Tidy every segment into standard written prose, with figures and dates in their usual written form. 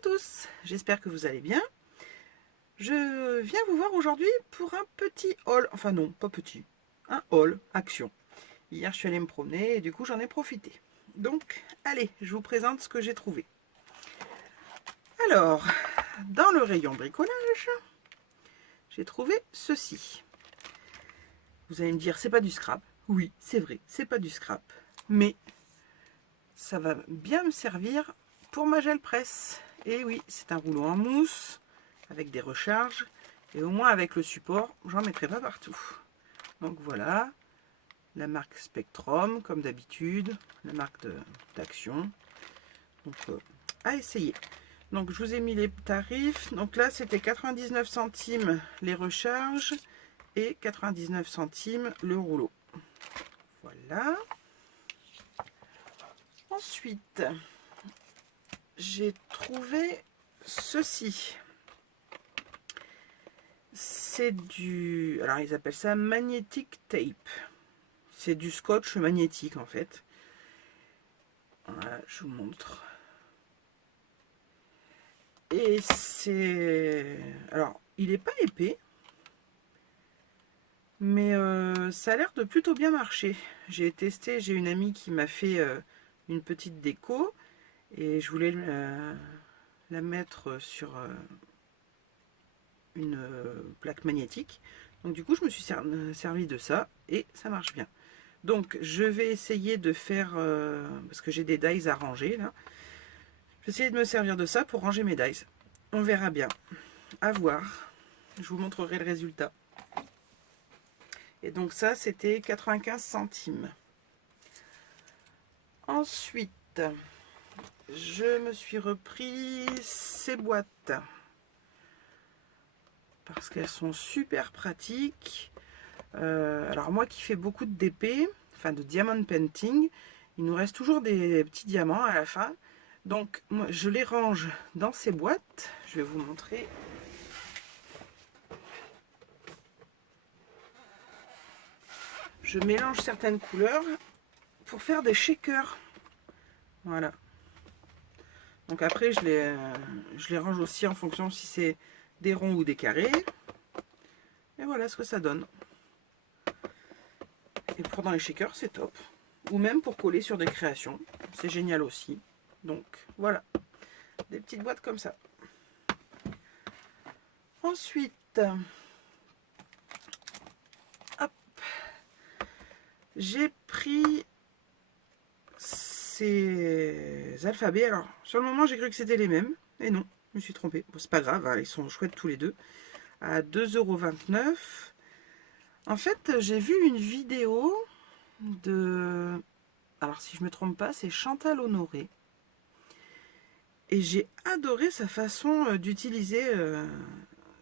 tous, j'espère que vous allez bien. Je viens vous voir aujourd'hui pour un petit haul, enfin non, pas petit, un haul action. Hier je suis allée me promener et du coup j'en ai profité. Donc allez, je vous présente ce que j'ai trouvé. Alors, dans le rayon bricolage, j'ai trouvé ceci. Vous allez me dire, c'est pas du scrap. Oui, c'est vrai, c'est pas du scrap. Mais ça va bien me servir pour ma gel presse. Et oui, c'est un rouleau en mousse avec des recharges. Et au moins avec le support, j'en mettrai pas partout. Donc voilà, la marque Spectrum, comme d'habitude, la marque d'Action. Donc à essayer. Donc je vous ai mis les tarifs. Donc là, c'était 99 centimes les recharges et 99 centimes le rouleau. Voilà. Ensuite, j'ai trouvé ceci. C'est du... Alors, ils appellent ça magnetic tape. C'est du scotch magnétique, en fait. Voilà, je vous montre. Et c'est... Alors, il n'est pas épais. Mais ça a l'air de plutôt bien marcher. J'ai testé, j'ai une amie qui m'a fait une petite déco. Et je voulais la mettre sur une plaque magnétique. Donc du coup, je me suis servi de ça et ça marche bien. Donc je vais essayer de faire, parce que j'ai des dies à ranger là. Je vais essayer de me servir de ça pour ranger mes dies. On verra bien. À voir. Je vous montrerai le résultat. Et donc ça, c'était 95 centimes. Ensuite, je me suis repris ces boîtes. Parce qu'elles sont super pratiques. Alors moi qui fais beaucoup de DP, enfin de diamond painting, il nous reste toujours des petits diamants à la fin. Donc moi je les range dans ces boîtes. Je vais vous montrer. Je mélange certaines couleurs pour faire des shakers. Voilà. Donc après je les range aussi en fonction si c'est des ronds ou des carrés. Et voilà ce que ça donne. Et pour dans les shakers, c'est top. Ou même pour coller sur des créations. C'est génial aussi. Donc voilà. Des petites boîtes comme ça. Ensuite, hop, j'ai pris ces alphabets. Alors, sur le moment, j'ai cru que c'était les mêmes. Et non, je me suis trompée. Bon, c'est pas grave, hein, ils sont chouettes tous les deux. À 2,29 €. En fait, j'ai vu une vidéo de... Alors, si je me trompe pas, c'est Chantal Honoré. Et j'ai adoré sa façon d'utiliser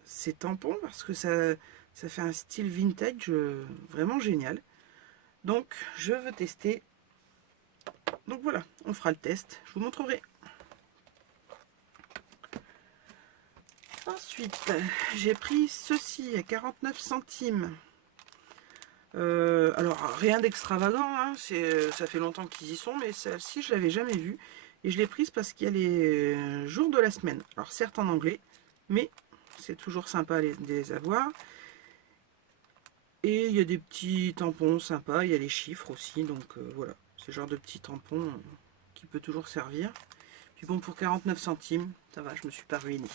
ces tampons parce que ça fait un style vintage vraiment génial. Donc, je veux tester. Donc voilà, on fera le test. Je vous montrerai. Ensuite, j'ai pris ceci à 49 centimes. Alors, rien d'extravagant, hein, ça fait longtemps qu'ils y sont, mais celle-ci, je ne l'avais jamais vue. Et je l'ai prise parce qu'il y a les jours de la semaine. Alors, certes en anglais, mais c'est toujours sympa de les avoir. Et il y a des petits tampons sympas, il y a les chiffres aussi, donc voilà. C'est le genre de petit tampon qui peut toujours servir. Puis bon, pour 49 centimes, ça va, je me suis pas ruinée.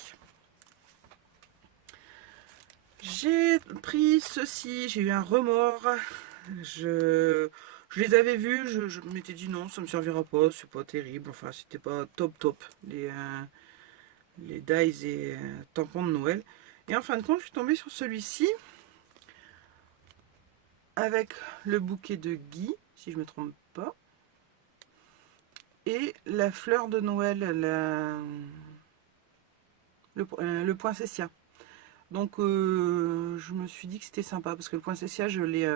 J'ai pris ceci, j'ai eu un remords. Je les avais vus, je m'étais dit non, ça me servira pas, c'est pas terrible. Enfin, c'était pas top. Les dies et tampons de Noël. Et en fin de compte, je suis tombée sur celui-ci. Avec le bouquet de Guy, si je me trompe pas. Et la fleur de Noël, le poinsettia. Donc je me suis dit que c'était sympa parce que le poinsettia je l'ai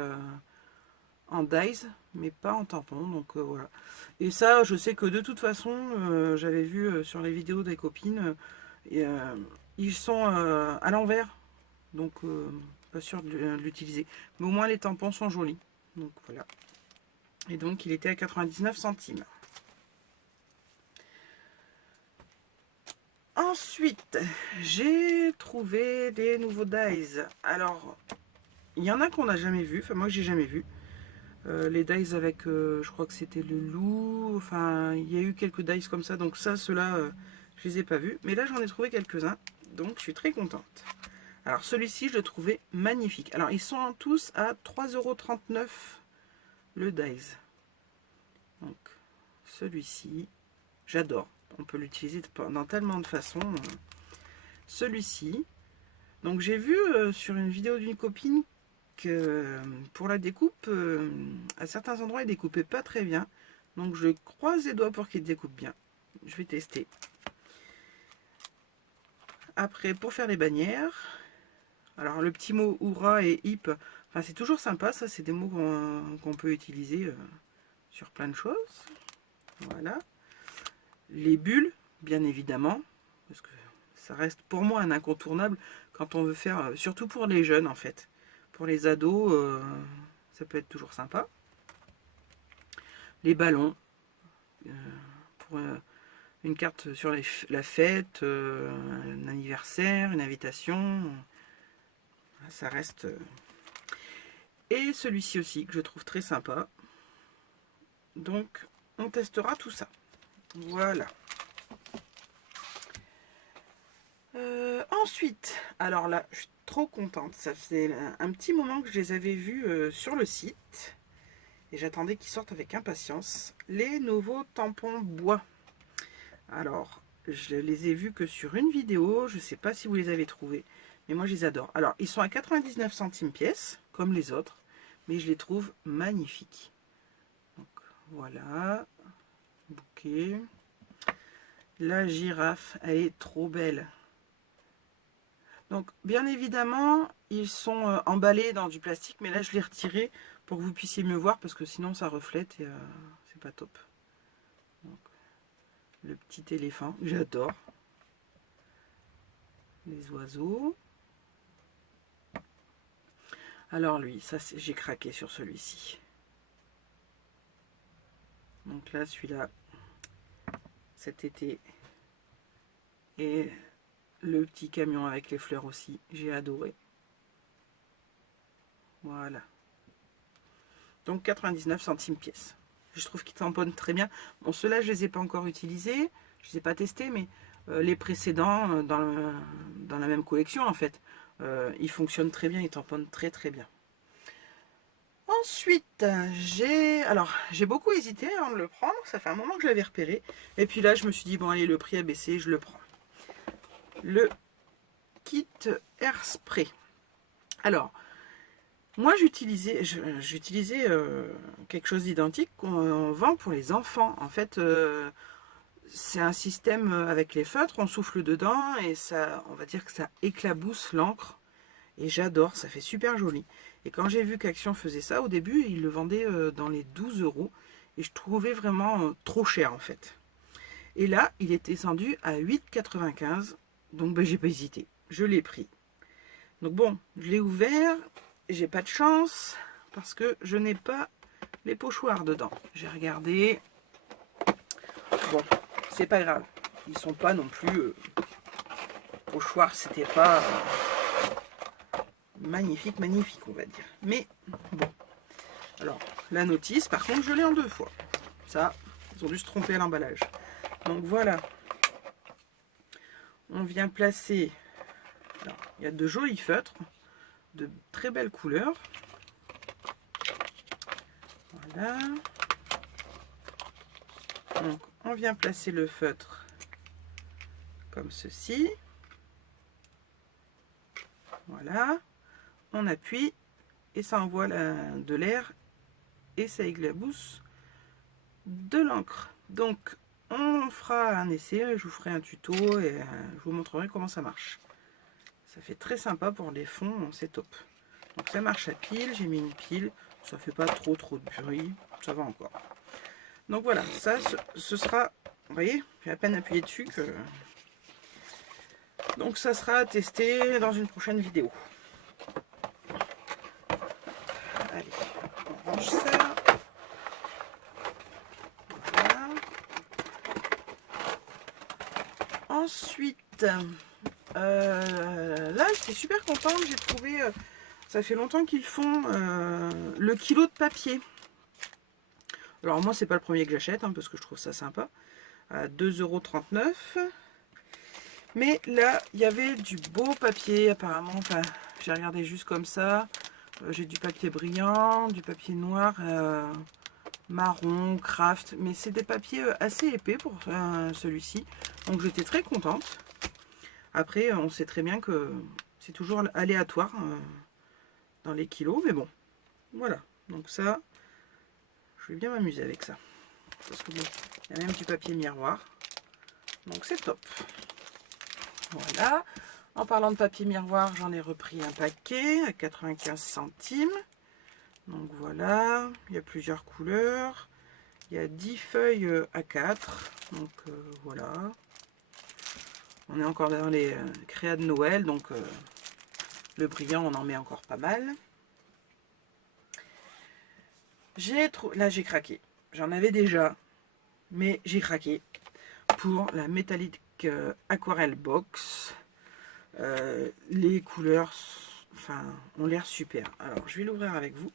en dies mais pas en tampon, donc voilà. Et ça je sais que de toute façon j'avais vu sur les vidéos des copines ils sont à l'envers, donc pas sûr de l'utiliser, mais au moins les tampons sont jolis, donc voilà. Et donc il était à 99 centimes. Ensuite, j'ai trouvé des nouveaux dies. Alors, il y en a qu'on n'a jamais vu. Enfin, moi, j'ai jamais vu. Les dies avec, je crois que c'était le loup. Enfin, il y a eu quelques dies comme ça. Donc ça, ceux-là, je les ai pas vus. Mais là, j'en ai trouvé quelques-uns. Donc, je suis très contente. Alors, celui-ci, je le trouvais magnifique. Alors, ils sont tous à 3,39 € le dies. Donc, celui-ci, j'adore. On peut l'utiliser dans tellement de façons. Celui-ci. Donc, j'ai vu sur une vidéo d'une copine que pour la découpe, à certains endroits, il découpait pas très bien. Donc, je croise les doigts pour qu'il découpe bien. Je vais tester. Après, pour faire les bannières, alors le petit mot hurrah et hip, enfin, c'est toujours sympa. Ça, c'est des mots qu'on peut utiliser sur plein de choses. Voilà. Les bulles, bien évidemment, parce que ça reste pour moi un incontournable quand on veut faire, surtout pour les jeunes en fait. Pour les ados, ça peut être toujours sympa. Les ballons, pour une carte sur la fête, un anniversaire, une invitation, ça reste. Et celui-ci aussi que je trouve très sympa. Donc on testera tout ça. Voilà. Ensuite, alors là, je suis trop contente. Ça faisait un petit moment que je les avais vus sur le site. Et j'attendais qu'ils sortent avec impatience. Les nouveaux tampons bois. Alors, je les ai vus que sur une vidéo. Je ne sais pas si vous les avez trouvés. Mais moi, je les adore. Alors, ils sont à 99 centimes pièce, comme les autres. Mais je les trouve magnifiques. Donc, voilà. Bouquet. La girafe, elle est trop belle. Donc, bien évidemment, ils sont emballés dans du plastique, mais là, je l'ai retiré pour que vous puissiez mieux voir, parce que sinon, ça reflète et c'est pas top. Donc, le petit éléphant, j'adore. Les oiseaux. Alors lui, ça, j'ai craqué sur celui-ci. Donc là, celui-là, cet été. Et le petit camion avec les fleurs aussi, j'ai adoré. Voilà. Donc 99 centimes pièce. Je trouve qu'ils tamponnent très bien. Bon, ceux-là, je ne les ai pas encore utilisés. Je ne les ai pas testés, mais les précédents, dans la même collection, en fait, ils fonctionnent très bien. Ils tamponnent très très bien. Ensuite, j'ai beaucoup hésité avant de le prendre. Ça fait un moment que je l'avais repéré. Et puis là, je me suis dit, bon, allez, le prix a baissé, je le prends. Le kit Airspray. Alors, moi, j'utilisais quelque chose d'identique qu'on vend pour les enfants. En fait, c'est un système avec les feutres, on souffle dedans et ça, on va dire que ça éclabousse l'encre. Et j'adore, ça fait super joli. Et quand j'ai vu qu'Action faisait ça, au début, ils le vendaient dans les 12 €. Et je trouvais vraiment trop cher en fait. Et là, il est descendu à 8,95 €. Donc, ben, j'ai pas hésité. Je l'ai pris. Donc bon, je l'ai ouvert. J'ai pas de chance parce que je n'ai pas les pochoirs dedans. J'ai regardé. Bon, c'est pas grave. Ils sont pas non plus pochoirs. C'était pas magnifique, on va dire. Mais bon. Alors, la notice, par contre, je l'ai en 2 fois. Ça, ils ont dû se tromper à l'emballage. Donc voilà. On vient placer. Alors, il y a de jolis feutres, de très belles couleurs. Voilà. Donc, on vient placer le feutre comme ceci. Voilà. On appuie et ça envoie de l'air et ça éclabousse de l'encre. Donc, on fera un essai, je vous ferai un tuto et je vous montrerai comment ça marche. Ça fait très sympa pour les fonds, c'est top. Donc ça marche à pile, j'ai mis une pile, ça fait pas trop de bruit, ça va encore. Donc voilà, ça ce sera, vous voyez, j'ai à peine appuyé dessus que... Donc ça sera testé dans une prochaine vidéo. Allez, on range ça. Voilà. Ensuite, là, j'étais super contente. J'ai trouvé, ça fait longtemps qu'ils font le kilo de papier. Alors moi, c'est pas le premier que j'achète, hein, parce que je trouve ça sympa. À 2,39 €. Mais là, il y avait du beau papier apparemment. Enfin, j'ai regardé juste comme ça. J'ai du papier brillant, du papier noir, marron, craft. Mais c'est des papiers assez épais pour celui-ci. Donc j'étais très contente. Après, on sait très bien que c'est toujours aléatoire dans les kilos. Mais bon, voilà. Donc ça, je vais bien m'amuser avec ça. Parce que bon, il y a même du papier miroir. Donc c'est top. Voilà. En parlant de papier miroir, j'en ai repris un paquet à 95 centimes. Donc voilà, il y a plusieurs couleurs. Il y a 10 feuilles A4. Donc voilà. On est encore dans les créas de Noël. Donc le brillant, on en met encore pas mal. Là, j'ai craqué. J'en avais déjà, mais j'ai craqué pour la métallique aquarelle box. Les couleurs, enfin, ont l'air super. Alors, je vais l'ouvrir avec vous.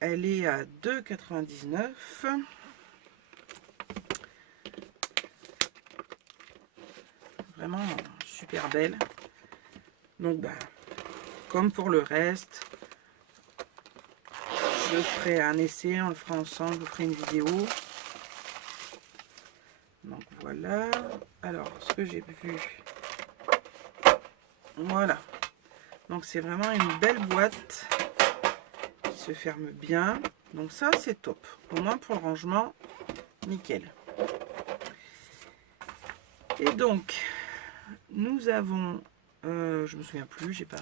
Elle est à 2,99 €. Vraiment super belle. Donc, bah, comme pour le reste, je ferai un essai, on le fera ensemble, je vous ferai une vidéo. Donc voilà. Alors, ce que j'ai vu. Voilà. Donc c'est vraiment une belle boîte qui se ferme bien. Donc ça, c'est top. Au moins pour le rangement, nickel. Et donc, nous avons, je me souviens plus, j'ai pas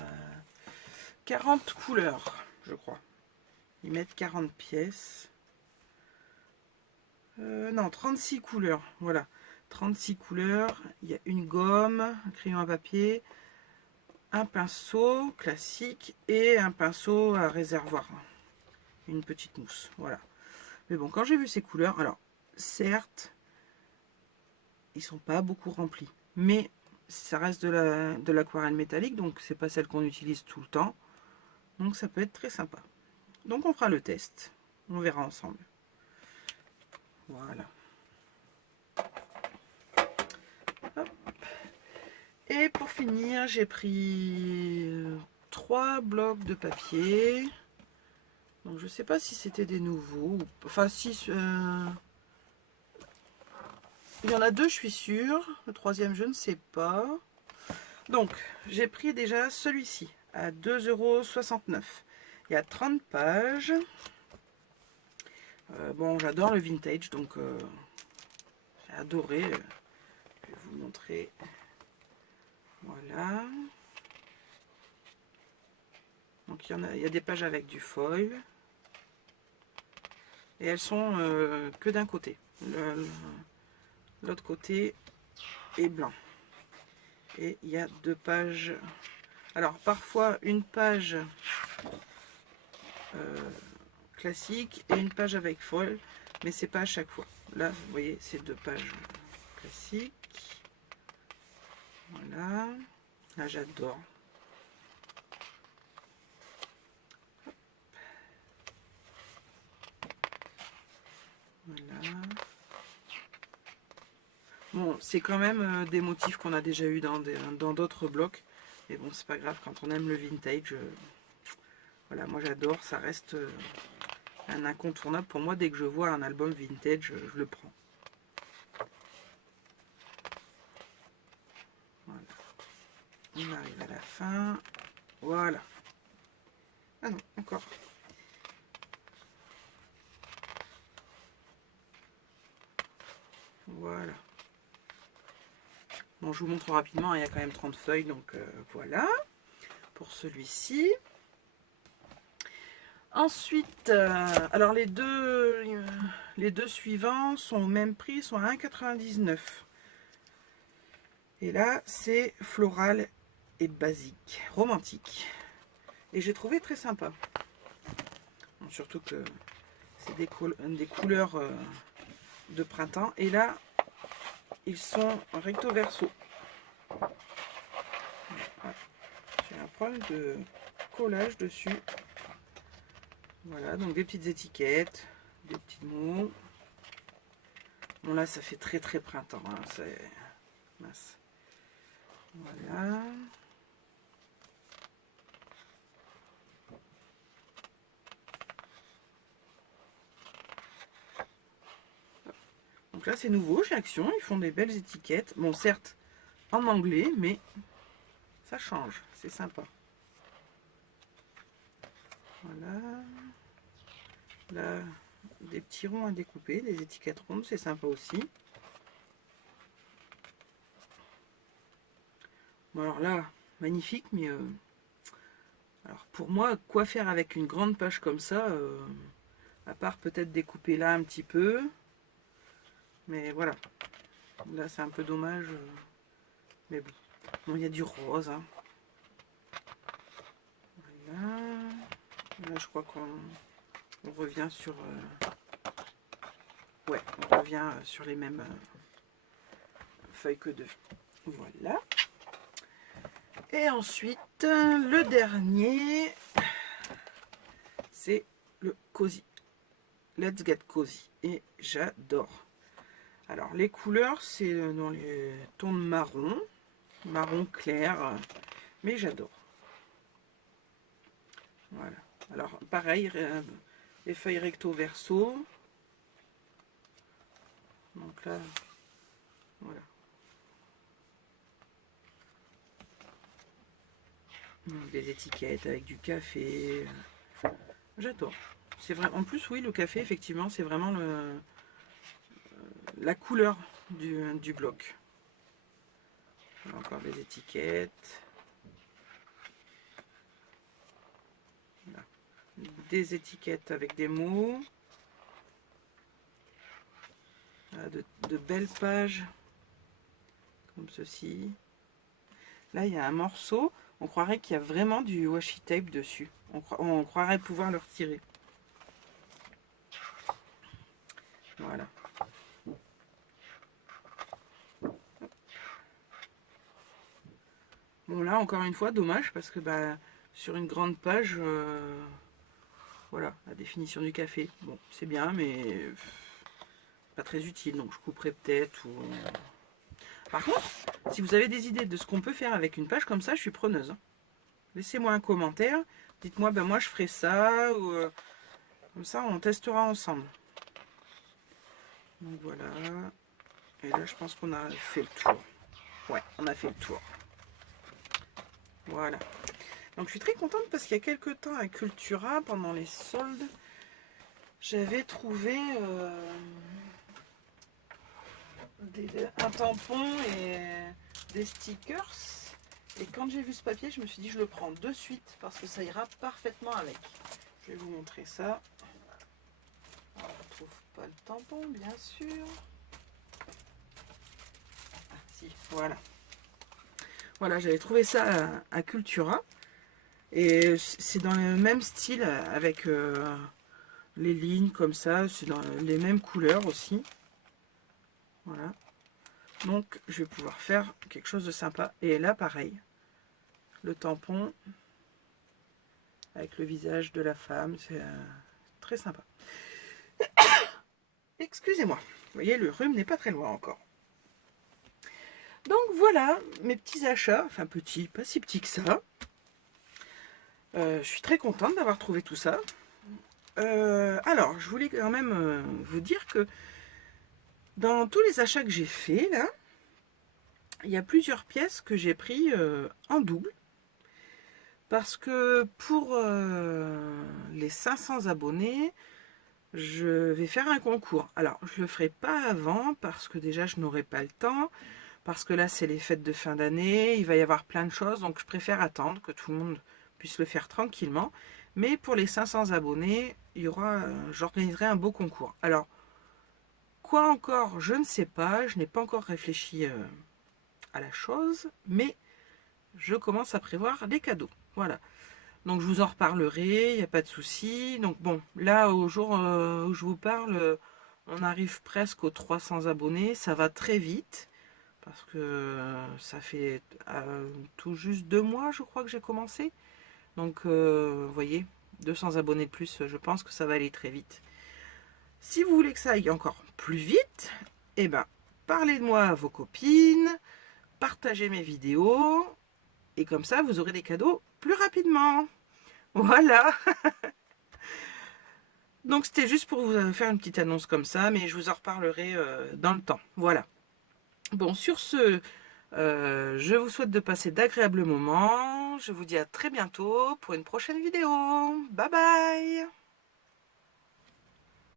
40 couleurs, je crois. Ils mettent 40 pièces. Non, 36 couleurs. Voilà. 36 couleurs. Il y a une gomme, un crayon à papier, un pinceau classique et un pinceau à réservoir. Une petite mousse. Voilà. Mais bon, quand j'ai vu ces couleurs, alors, certes, ils sont pas beaucoup remplis. Mais ça reste de l'aquarelle métallique, donc c'est pas celle qu'on utilise tout le temps. Donc ça peut être très sympa. Donc on fera le test. On verra ensemble. Voilà. Hop. Et pour finir, j'ai pris 3 blocs de papier. Donc je sais pas si c'était des nouveaux. Enfin si... il y en a 2, je suis sûre. Le troisième, je ne sais pas. Donc, j'ai pris déjà celui-ci à 2,69 €. Il y a 30 pages. Bon, j'adore le vintage, donc j'ai adoré. Je vais vous montrer. Voilà. Donc, il y a des pages avec du foil. Et elles sont que d'un côté. L'autre côté est blanc. Et il y a 2 pages. Alors, parfois, une page classique et une page avec foil, mais c'est pas à chaque fois. Là, vous voyez, c'est 2 pages classiques. Voilà. Là, j'adore. Voilà. Bon, c'est quand même des motifs qu'on a déjà eu dans d'autres blocs. Mais bon, c'est pas grave, quand on aime le vintage, voilà, moi j'adore, ça reste un incontournable pour moi. Dès que je vois un album vintage, je le prends. Voilà. On arrive à la fin. Voilà. Ah non, encore. Voilà. Bon, je vous montre rapidement, il y a quand même 30 feuilles, donc voilà. Pour celui-ci. Ensuite, alors les deux suivants sont au même prix, sont à 1,99 €. Et là, c'est floral et basique, romantique. Et j'ai trouvé très sympa. Bon, surtout que c'est des couleurs de printemps. Et là, ils sont recto verso. J'ai un problème de collage dessus. Voilà, donc des petites étiquettes, des petits mots. Bon là ça fait très très printemps, hein, c'est mince. Voilà. Donc là c'est nouveau chez Action, ils font des belles étiquettes. Bon certes en anglais, mais ça change, c'est sympa. Voilà. Là, des petits ronds à découper, des étiquettes rondes, c'est sympa aussi. Bon alors là, magnifique, mais alors pour moi, quoi faire avec une grande page comme ça, à part peut-être découper là un petit peu. Mais voilà. Là, c'est un peu dommage. Mais bon. Bon, il y a du rose. Hein. Voilà. Là, je crois qu'on revient sur... ouais, on revient sur les mêmes feuilles que deux. Voilà. Et ensuite, le dernier, c'est le Cozy. Let's Get Cozy. Et j'adore. Alors, les couleurs, c'est dans les tons de marron. Marron clair. Mais j'adore. Voilà. Alors, pareil, les feuilles recto verso. Donc là, voilà. Donc, des étiquettes avec du café. J'adore. C'est vrai. En plus, oui, le café, effectivement, c'est vraiment la couleur du bloc. Encore des étiquettes. Voilà. Des étiquettes avec des mots. Voilà, de belles pages. Comme ceci. Là, il y a un morceau. On croirait qu'il y a vraiment du washi tape dessus. On croirait pouvoir le retirer. Voilà. Bon là encore une fois dommage parce que bah, sur une grande page voilà la définition du café. Bon c'est bien mais pas très utile donc je couperai peut-être ou... Par contre si vous avez des idées de ce qu'on peut faire avec une page comme ça je suis preneuse. Hein. Laissez-moi un commentaire. Dites-moi ben moi je ferai ça ou comme ça on testera ensemble. Donc voilà. Et là je pense qu'on a fait le tour. Ouais on a fait le tour. Voilà. Donc je suis très contente parce qu'il y a quelques temps à Cultura, pendant les soldes, j'avais trouvé un tampon et des stickers. Et quand j'ai vu ce papier, je me suis dit je le prends de suite parce que ça ira parfaitement avec. Je vais vous montrer ça. Alors, on ne trouve pas le tampon, bien sûr. Ah si, voilà. Voilà, j'avais trouvé ça à Cultura. Et c'est dans le même style avec les lignes comme ça. C'est dans les mêmes couleurs aussi. Voilà. Donc je vais pouvoir faire quelque chose de sympa. Et là pareil. Le tampon avec le visage de la femme. C'est très sympa. Excusez-moi. Vous voyez le rhume n'est pas très loin encore. Donc voilà mes petits achats. Enfin petits, pas si petits que ça. Je suis très contente d'avoir trouvé tout ça. Alors, je voulais quand même vous dire que dans tous les achats que j'ai faits, là, il y a plusieurs pièces que j'ai pris en double. Parce que pour les 500 abonnés, je vais faire un concours. Alors, je ne le ferai pas avant parce que déjà, je n'aurai pas le temps. Parce que là, c'est les fêtes de fin d'année. Il va y avoir plein de choses. Donc, je préfère attendre que tout le monde puisse le faire tranquillement. Mais pour les 500 abonnés, il y aura, j'organiserai un beau concours. Alors, quoi encore, je ne sais pas. Je n'ai pas encore réfléchi à la chose. Mais je commence à prévoir des cadeaux. Voilà. Donc, je vous en reparlerai. Il n'y a pas de souci. Donc, bon, là, au jour où je vous parle, on arrive presque aux 300 abonnés. Ça va très vite. parce que ça fait tout juste 2 mois, je crois, que j'ai commencé. Donc, vous voyez, 200 abonnés de plus, je pense que ça va aller très vite. Si vous voulez que ça aille encore plus vite, eh ben, parlez de moi à vos copines, partagez mes vidéos, et comme ça, vous aurez des cadeaux plus rapidement. Voilà. Donc, c'était juste pour vous faire une petite annonce comme ça, mais je vous en reparlerai dans le temps. Voilà. Bon, sur ce, je vous souhaite de passer d'agréables moments. Je vous dis à très bientôt pour une prochaine vidéo. Bye bye!